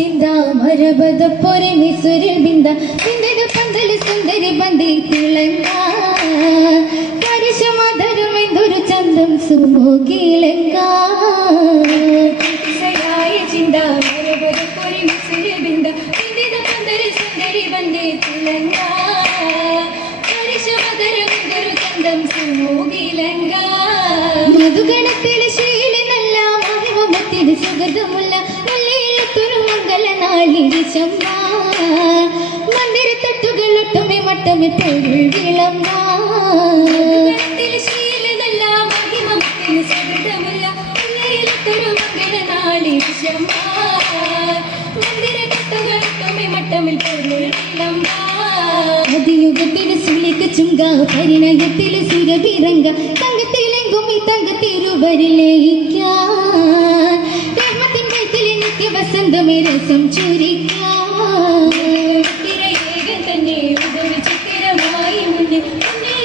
മരബദ പൊരമി സുരിൽ ബിന്ദ സിന്ദര പന്തൽ സുന്ദരി ബന്ദി തിളങ്ങ പരിശമധരമെന്തൊരു ചന്തം സുമുഖിലങ്ക സയായ ചിന്ത മരബദ പൊരമി സുരിൽ ബിന്ദ സിന്ദര പന്തൽ സുന്ദരി ബന്ദി തിളങ്ങ പരിശമധരമെന്തൊരു ചന്തം സുമുഖിലങ്ക മധുഗണത്തിൽ ശീലനല്ല മഹിമത്തിൽ സുഗതമുള്ള മന്ദിരത്തട്ടുകളൊട്ടുമേ മട്ടമേ പൊരുൾ വിളമ്പ ശീലനല്ല മഹിമത്തിൽ സുഗതമുള്ള മംഗളനാളി മന്ദിരത്തട്ടുകളൊട്ടുമേ മട്ടമിൽ പൊരുൾ വിളമ്പ അതിയുഗത്തിൽ സുലിക്ക് ചുങ്ക പരിണയത്തിൽ സുരഭിരംഗ തങ്കത്തിലെങ്കും ഈ തങ്കത്തിരുവരിലേക്കാൻ വസന്തമേ രസം ചുരിക്കാൻ തന്നെ ഉദര ചിത്രമായി മുന്നിൽ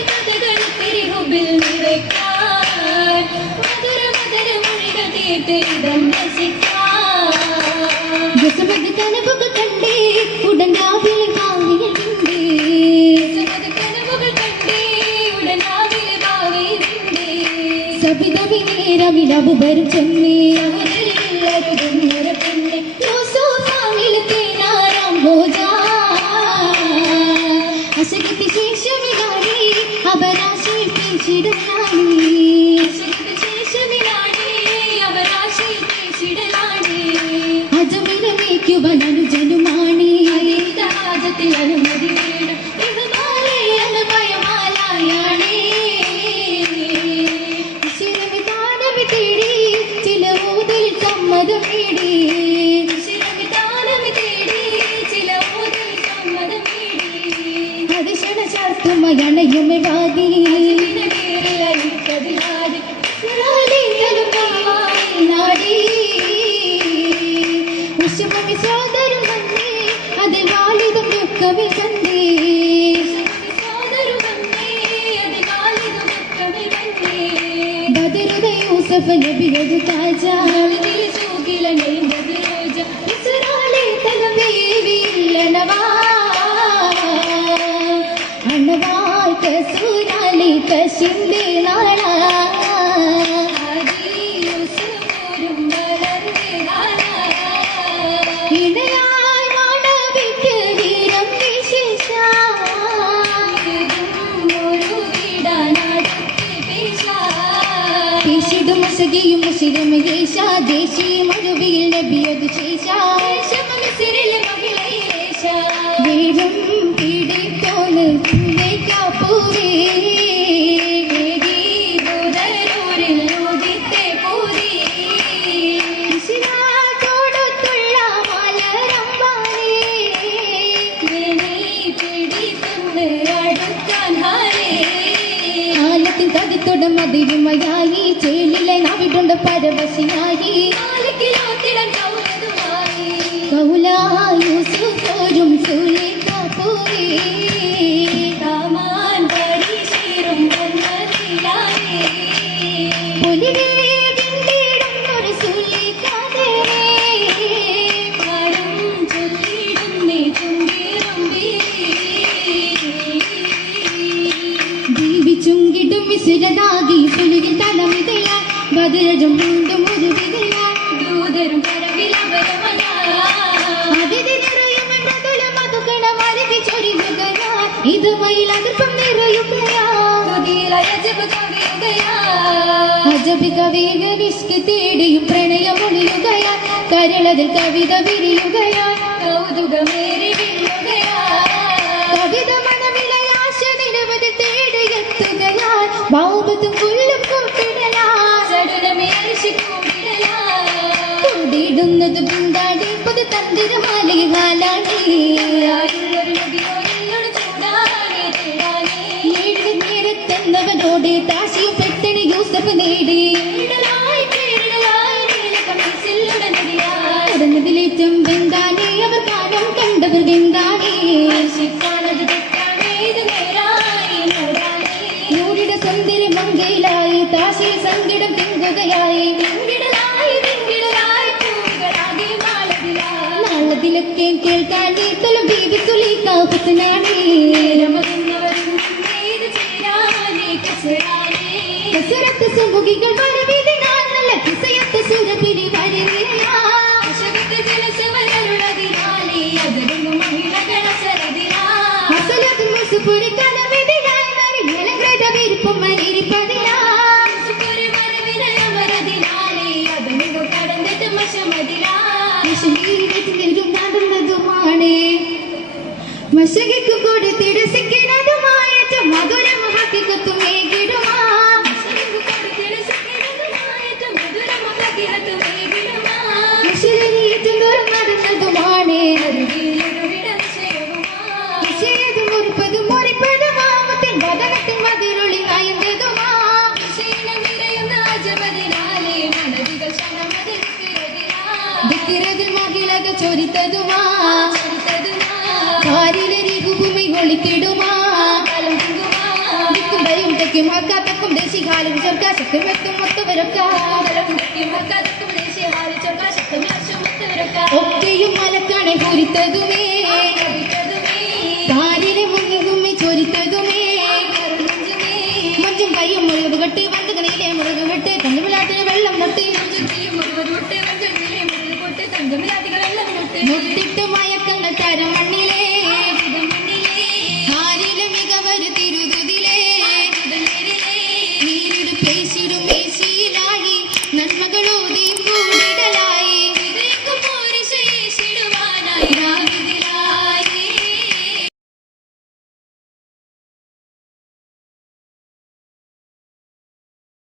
കഥകൾ തിരിഹുബിൽ നിറയ്ക്കാൻ മധുര മധുര മൊഴികൾ തീർത്ത് ഇതം രസിക്കാൻ രസമത് കനവുകൾ കണ്ടേ ഉടനാവിലെ ഭാവിയിലുണ്ട് കനവുകൾ കണ്ടേ ഉടനാവിലെ ഭാവിയിലുണ്ട് സബിതവി നേരവിലബു വരും ചെമ്മേ അനുജനുമാണി രാജത്തിൽ അനുമതി വേണം ഭയമാലായാണേ ശിരമിതാനമി തേടി ചില ഊതിൽ സമ്മതം നേടി ശിരമിതാനമി തേടി ചില ഊതിൽ സമ്മതം നേടി അതിശണശാസ്ത്രമയണയുമെ വാദി നാടി സോദരു വന്നേ അതിൽ വാലിതും ദുഃഖമേ സന്ധി സോദരു വന്നേ അതിൽ വാലിതും ദുഃഖമേ വന്നേ ബദറുദ യൂസഫ് നബിയതു താജ ദിൽ സൂകില നെയ്തത് റോജ ഇസ്രാലേ തലവേവില്ലനവാ അണവാൽ കസൂരാലി കശിന്ദേ നാളാ മുസകിയും മുഷിരമയേശ ദേശീ മരുവിയിൽ നബിയതു ശേഷ വേഗം പിടിത്തോന്ന് പൂവേ മതിരുമയായി ചേലിലെ നാവിടുണ്ട് പരവശിയായി കൗലായൂസും സൂര്യേ കാമാൻ പരിശീറും ഒരു സൂര്യക്കാതെ ചുങ്കിടും മിശ്രതാകി പുലിയിൽ തലമിതയാൻ ബദരും വീണ്ടും ഒരു വിതയാൻ ദൂതരും ഇത് മയിലകർപ്പം നിറയുകയാജബി കവിക വിഷ്കി തേടിയും പ്രണയമൊളിയുകയാൻ കരളതിൽ കവിത വിരിയുകയാൻ കൗതുകമേറി കവിത മണവിളയാശ നിരവധി തേടിയെത്തുകയാൻ ബൗബത്തും പുല്ലും കൂട്ടിടുന്നത് പിന്താടി പുതു തന്തിരമാലയാലാണി നേരത്തെന്നവനോട് താശിയും പെട്ടണി യൂസഫ് നേടി ഉടനതിലേറ്റം വെന്താനേ അവർ കാലം കണ്ടവർ വെന്താനേ നൂറിയുടെ സന്ധിര മങ്കയിലായി താശി സങ്കടം തിങ്കുകയായി നാളെ കാതിലൊക്കെ കേൾക്കാൻ നീത്തലും ബീബി സുലൈഖ ഹുസ്നാണി കസരത്ത് സുമുഖികൾ വരവിതിനാൽ നല്ല കിസയത്ത് സുരപിരി വരവിനാശകത്ത് ജനസവരരുളതിനാലേ അതിരുന്നു മഹിളകൾ അസലത് മുസുപുരി കലവിതിനായി നരി നിലകൃത വിരുപ്പം മരിപ്പതിനാ മുസുപുരി വരവിനയമരതിനാലേ അതിരുന്നു കടന്നിട്ട് മശമതിനാ വിഷഹീരത്തിലും നടന്നതുമാണ് മശകിക്കു കൂടി തിരസിക്കുന്നതുമായ മധുരം ഹക്കിക്കത്തും ഏകിടുമാ നടന്നതുമാണ് വിഷയതും മുറിപ്പതും മുറിപ്പതുമാമത്തിൻ വദനത്തിൻ മതിലൊളി നയന്തതുമാ മകിളക ചൊരിത്തതുമാ കാരിലരികുഭൂമി ഒളിത്തിടുമാ ഭയം തെക്കും ഹക്കാത്തക്കും ദേശികാലും ചെറുക്കാശക്കും എത്തും ഒത്തുവരൊക്കെ ഒക്കെയും മലക്കാണെ പൂരിത്തതുമേ കാരിലെ മുങ്ങുമ്മി ചൊരിത്തതുമേ മഞ്ചും കയ്യും മുറിവ് കെട്ട് വന്തകണിയിലെ മുറിവ് വിട്ട് കണ്ണുവിളാത്തിന് വെള്ളം മുട്ടി മുട്ടിട്ട് മയക്കങ്ങൾ തരമണ്ണിലേ കാരിലെ മികവര് തിരുതുതിലേ നീരിട് പേശിടും പേശിയിലായി നന്മകളോടെയും കൂടിടലായി